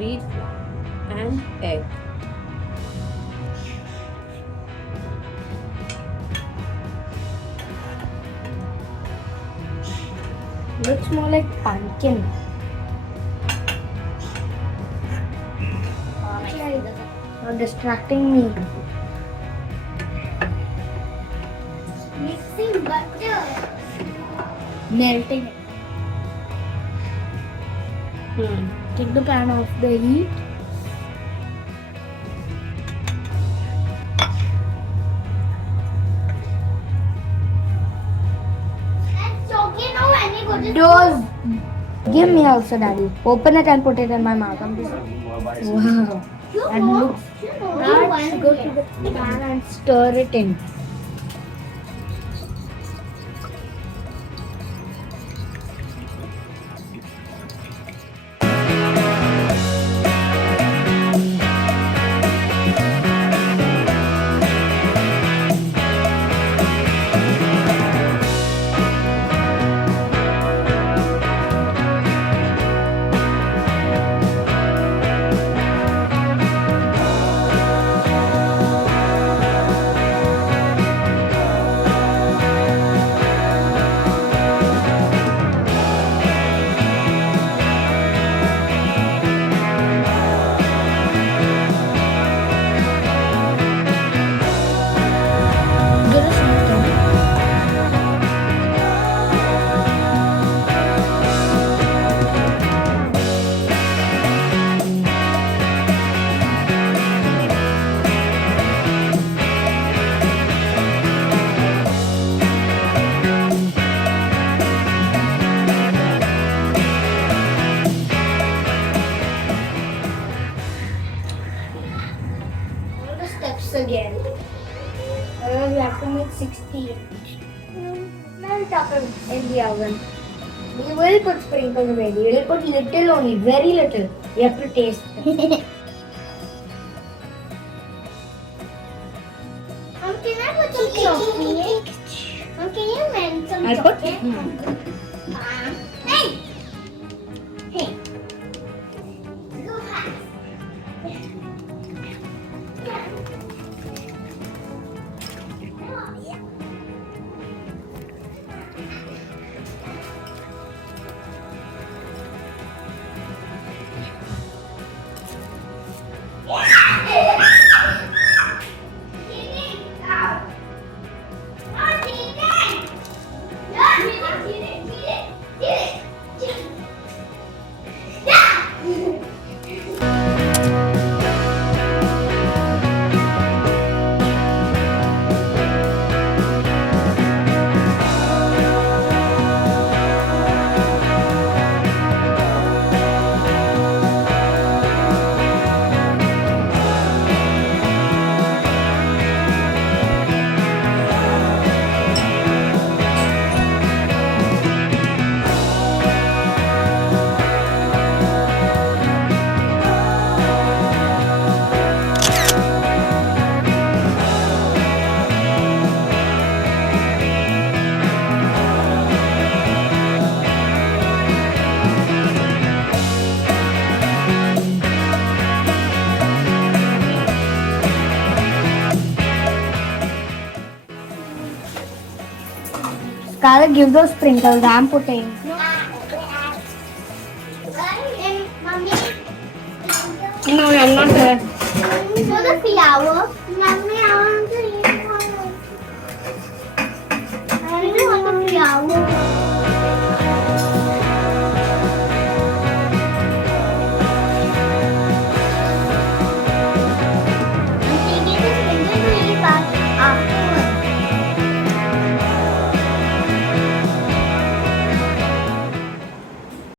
wheat flour, and egg. Looks more like pumpkin. You're distracting me. Mixing butter. Melting it. Take the pan off the heat. And choking now any good. Those. Give me also, Daddy. Open it and put it in my mouth. I'm just. Wow. And looks. Let's go to the pan and stir it in. Give us something. All the steps again. We have to make 60. Melt up in the oven. We will put sprinkles already. We will put little only, very little. We have to taste it. Can I put some chocolate? Can you melt some I'll put- chocolate? Hey! Hey! Go fast. Scarlett, give those sprinkles. I'm putting. Mommy, No, I'm not there. for the flour,